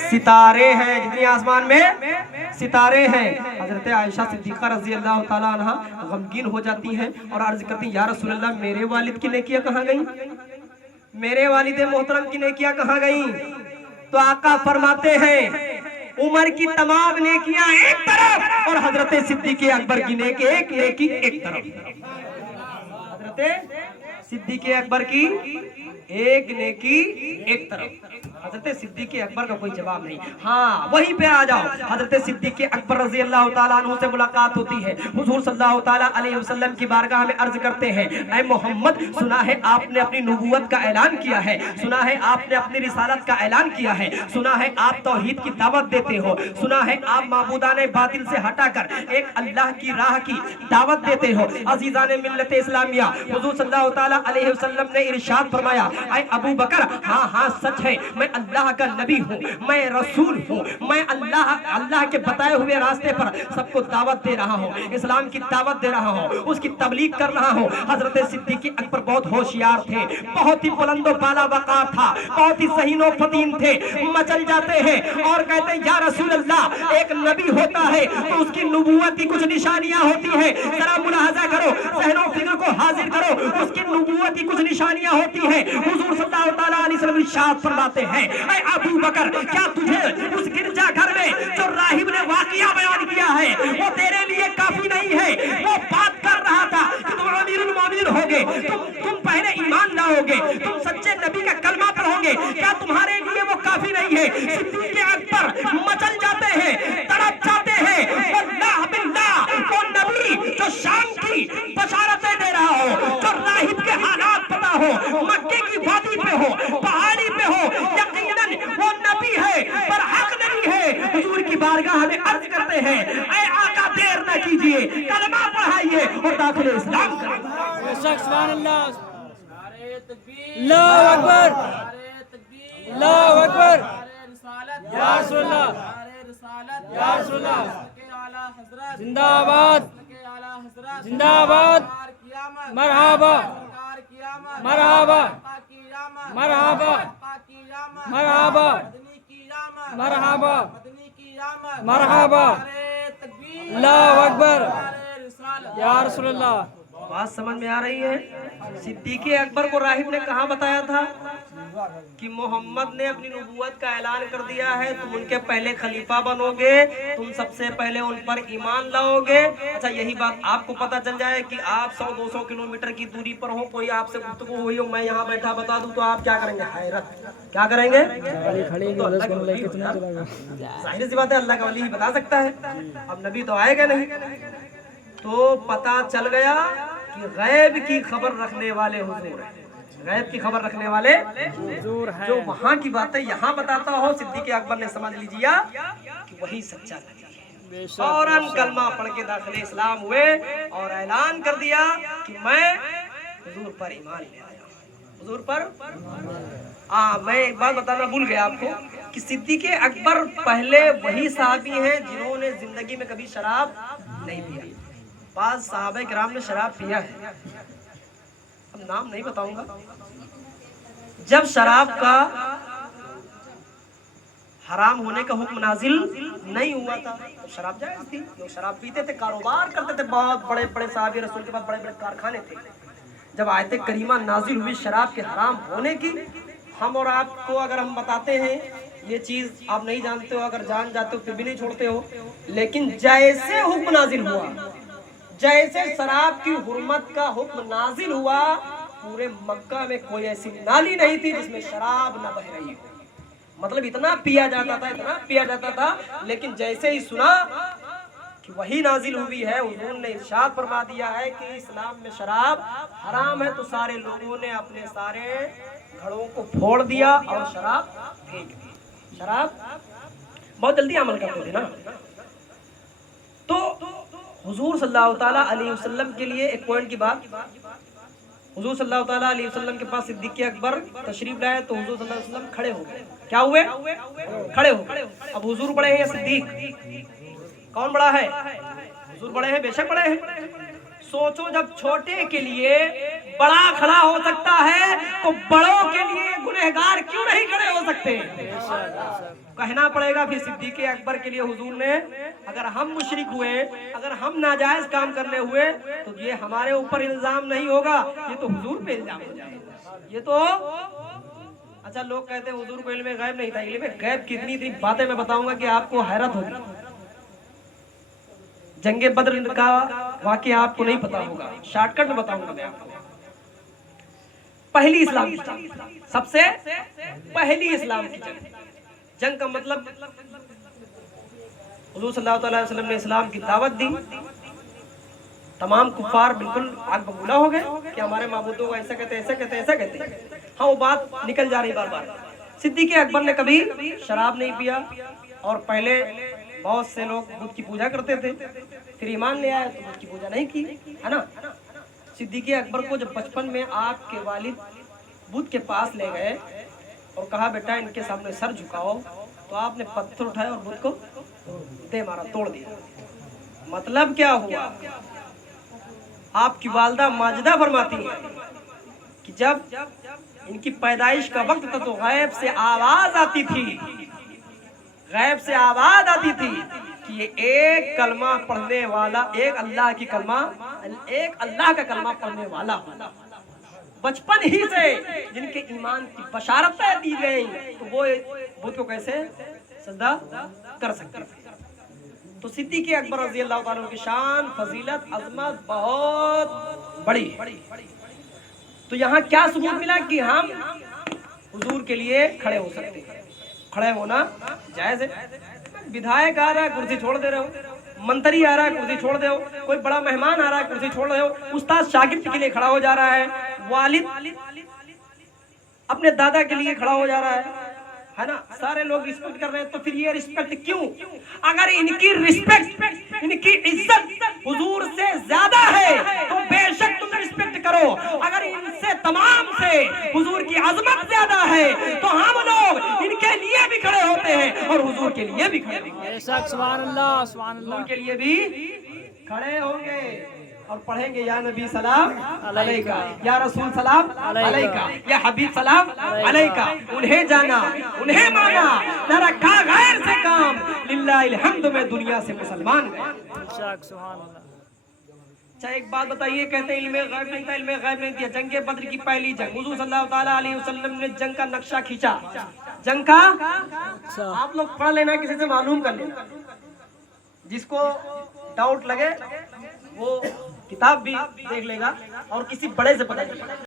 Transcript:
सितारे हैं, जितनी आसमान में सितारे हैं। हजरत आयशा सिद्दीक़ा रज़ी अल्लाह ताला अन्हा गमगीन हो जाती हैं और अर्ज करती, या रसूल अल्लाह, मेरे वालिद की नेकियां कहाँ गई? मेरे वालिद मोहतरम की नेकियां कहाँ गई? तो आका फरमाते हैं, उमर की तमाम नेकियां एक तरफ और हजरत सिद्दीक़ अकबर की एक नेकी एक तरफ। हजरत सिद्दीक़ अकबर की एक नेकी एक तरफ, हजरत सिद्दीक़ अकबर का कोई जवाब नहीं। हाँ, वहीं पे आ जाओ। हजरत सिद्दीक़ अकबर रज़ी अल्लाह ताला अन्हु से मुलाकात होती है। हुजूर सल्लल्लाहु ताला अलैहि वसल्लम की बारगाह में अर्ज करते हैं, ऐ मोहम्मद, सुना है आपने अपनी नबूवत का ऐलान किया है, सुना है आपने अपनी रिसालत का ऐलान किया है, सुना है आप तौहीद की दावत देते हो, सुना है आप माबूदाने बातिल से हटाकर एक अल्लाह की राह की दावत देते हो। अजीज़ाने मिल्लत इस्लामिया, हुजूर सल्लल्लाहु ताला अलैहि वसल्लम ने इरशाद फरमाया, ऐ अबू बकर, हाँ हाँ सच है, मैं अल्लाह का नबी हूँ, मैं रसूल हूँ, मैं अल्लाह के बताए हुए रास्ते पर सबको दावत दे रहा हूँ, इस्लाम की दावत दे रहा हूँ, उसकी तबलीग कर रहा हूँ। हजरत सिद्दीक़ अकबर बहुत होशियार थे, बहुत ही बुलंदो बाला वक़ार था, बहुत ही सहीनो फतीन थे। मचल जाते हैं और कहते हैं, या रसूल अल्लाह, एक नबी होता है तो उसकी नबूवत की कुछ निशानियां होती हैं, जरा मुलाहजा करो, सहनो फिक्र को हाजिर करो, उसकी नबूवत की कुछ निशानियां होती हैं। हुजूर सल्लल्लाहु ताला अलैहि वसल्लम इरशाद फरमाते हैं, ऐ अबू बकर, क्या तुझे उस गिरजा घर में जो राहिब ने वाकया बयान किया है वो तेरे लिए काफी नहीं है? वो बात कर रहा था कि तुम अमीरुल मोमिनीन होगे, तुम पहले ईमान लाओगे, तुम सच्चे नबी का कलमा पढ़ोगे, क्या तुम्हारे लिए वो काफी नहीं है? सिद्दीक़ अकबर मचल जाते हैं, तड़प जाते हैं, वल्लाह बिल्लाह, वो नबी जो शाम की बशारतें दे रहा हो, जो राहिब के हालात पता हो, मक्के की वादी पे हो, पहाड़ी पे हो, यकीनन वो नबी है पर हक नहीं है। हुजूर की बारगाह में अर्ज करते हैं, ऐ आका, देर न कीजिए, कलमा पढ़ाइए और दाखिल इस्लाम करिए। सुभान अल्लाह, अल्लाहु अकबर, अल्लाहु अकबर, या रसूल अल्लाह, या रसूल अल्लाह, जिंदाबाद, जिंदाबाद, मरहबा, मरहबा, मरहबा, मरहबा, मरहबा, मरहबा, अल्लाहु अकबर, या रसूल अल्लाह। बात समझ में आ रही है? सिद्दीक़ अकबर को राहिब ने कहा बताया था कि मोहम्मद ने अपनी नबूवत का ऐलान कर दिया है, तुम उनके पहले खलीफा बनोगे, तुम सबसे पहले उन पर ईमान लाओगे। अच्छा, यही बात आपको पता चल जाए कि आप 100-200 किलोमीटर की दूरी पर हो, कोई आपसे गुफ्तगू हुई हो, मैं यहाँ बैठा बता दूं तो आप क्या करेंगे? हैरत, क्या करेंगे? जाहिर सी बात है, अल्लाह का वली ही बता सकता है, अब नबी तो आएगा नहीं। तो पता चल गया कि गैब की खबर रखने वाले हुजूर हैं, गैब की खबर रखने वाले हुजूर हैं। जो वहां की बातें यहाँ बताता हो, सिद्दीक़ अकबर ने समझ लीजिए कि वही सच्चा नबी है। फौरन कलमा पढ़ के दाखिल इस्लाम हुए और ऐलान कर दिया कि मैं हुजूर पर ईमान ले आया, हुजूर पर। मैं एक बात बताना भूल गया आपको कि सिद्दीक़ अकबर पहले वही साहबी हैं जिन्होंने जिंदगी में कभी शराब नहीं पिया। बाद सहाबा किराम ने शराब पिया है, अब नाम नहीं बताऊंगा। जब शराब का हराम होने का हुक्म नाजिल नहीं हुआ था तो शराब जायज थी, लोग शराब पीते थे, कारोबार करते थे, बहुत बड़े बड़े साहबी रसूल के पास बड़े बड़े कारखाने थे। जब आयत करीमा नाजिल हुई शराब के हराम होने की, हम और आपको अगर हम बताते हैं ये चीज आप नहीं जानते हो, अगर जान जाते हो फिर भी नहीं छोड़ते हो, लेकिन जैसे हुक्म नाजिल हुआ, जैसे शराब की हुर्मत का हुक्म नाजिल हुआ, पूरे मक्का में कोई ऐसी नाली नहीं थी जिसमें शराब न बह रही हो। मतलब इतना पिया जाता था, इतना पिया जाता था, लेकिन जैसे ही सुना कि वही नाजिल हुई है, हुजूर ने इरशाद फरमा दिया है कि इस्लाम में शराब हराम है, तो सारे लोगों ने अपने सारे घड़ों को फोड़ दिया और शराब फेंक दी। शराब बहुत जल्दी अमल करते थे ना। तो हुजूर सल्लल्लाहु ताला अलैहि वसल्लम के लिए एक पॉइंट की बात, हुजूर सल्लल्लाहु ताला अलैहि वसल्लम के पास सिद्दीक़ अकबर तशरीफ लाए तो हुजूर सल्लल्लाहु अलैहि वसल्लम खड़े हो गए। क्या हुए? खड़े हो गए। अब हुजूर बड़े हैं या सिद्दीक़? कौन बड़ा है? हुजूर बड़े हैं, बेशक बड़े हैं। सोचो, जब छोटे के लिए बड़ा खड़ा हो सकता है तो बड़ों के लिए गुनहगार क्यों नहीं खड़े हो सकते? कहना पड़ेगा फिर सिद्दीक़ अकबर के लिए हुजूर ने, अगर हम मुशरिक हुए, अगर हम नाजायज काम करने हुए तो ये हमारे ऊपर इल्जाम नहीं होगा, ये तो हुजूर पे इल्जाम हो जाएगा। ये तो अच्छा, लोग कहते हैं हुजूर को इल्म गैब नहीं था। इल्म गैब कितनी इतनी बातें मैं बताऊंगा कि आपको हैरत होगी। जंगे बद्र का वाकया आपको नहीं पता होगा, शॉर्टकट में बताऊंगा मैं आपको। पहली इस्लाम की जंग, सबसे पहली इस्लाम की जंग का मतलब हुजूर सल्लल्लाहु अलैहि वसल्लम ने इस्लाम की दावत दी, तमाम कुफार बिल्कुल आग बबूला हो गए कि हमारे माबूदों को ऐसा कहते ऐसा कहते ऐसा कहते। हाँ, वो बात निकल जा रही बार बार। सिद्दीक़ अकबर ने कभी शराब नहीं पिया, और पहले बहुत से लोग बुत की पूजा करते थे, फिर ईमान ले आए तो बुत की पूजा नहीं की, है ना। सिद्दीक़ अकबर को जब बचपन में आपके वालिद बुत के पास ले गए और कहा बेटा इनके सामने सर झुकाओ, तो आपने पत्थर उठाया और बुत को दे मारा, तोड़ दिया। मतलब क्या हुआ? आपकी वालदा माजिदा फरमाती है कि जब इनकी पैदाइश का वक्त था तो गैब से आवाज आती थी, गैब से आवाज आती थी कि ये एक कलमा पढ़ने वाला, एक अल्लाह की कलमा, एक अल्लाह का कलमा पढ़ने वाला हो। बचपन ही से जिनके ईमान की बशारत दी गई तो वो बुत को कैसे सजदा कर सकते थे। तो सिद्दीक़ अकबर रज़ी अल्लाह ताला की शान, फजीलत, अजमत बहुत बड़ी है। तो यहाँ क्या सबूत मिला कि हम हुजूर के लिए खड़े हो सकते हैं। खड़े होना जायज है। विधायक आ रहा है, कुर्सी छोड़ दे रहे हो, मंत्री आ रहा है, कुर्सी छोड़ दे हो, कोई बड़ा मेहमान आ रहा है, कुर्सी छोड़ रहे हो, उस्ताद शागिर्द के लिए खड़ा हो जा रहा है, वालिद अपने दादा के लिए खड़ा हो जा रहा है ना। सारे लोग रिस्पेक्ट कर रहे हैं, तो फिर ये रिस्पेक्ट क्यों? अगर इनकी रिस्पेक्ट, इनकी इज्जत हुजूर से ज्यादा है तो बेशक तुम रिस्पेक्ट करो। अगर इनसे तमाम से हुजूर की अजमत ज्यादा है तो हम लोग इनके लिए भी खड़े होते हैं और हुजूर के लिए भी खड़े होंगे। सुभान अल्लाह, सुभान अल्लाह। हुजूर के लिए भी खड़े होंगे और पढ़ेंगे या नबी सलाम अलैका, या रसूल सलाम अलैका, या हबीब सलाम अलैका। उन्हें जाना, उन्हें माना, न रखा गैर से काम, लिल्लाहिल हम्द में दुनिया से मुसलमान गए। अच्छा, एक बात बताइए, कहते हैं इल्मे गैब नहीं था, इल्मे गैब नहीं दिया। जंगे बद्र की पहली जंग, हुजूर सल्लल्लाहु ताला अलैहि वसल्लम ने जंग का नक्शा खींचा। जंग का आप लोग पढ़ लेना, किसी से मालूम कर लेना, जिसको डाउट लगे वो किताब भी देख लेगा और किसी बड़े से पता चलेगा।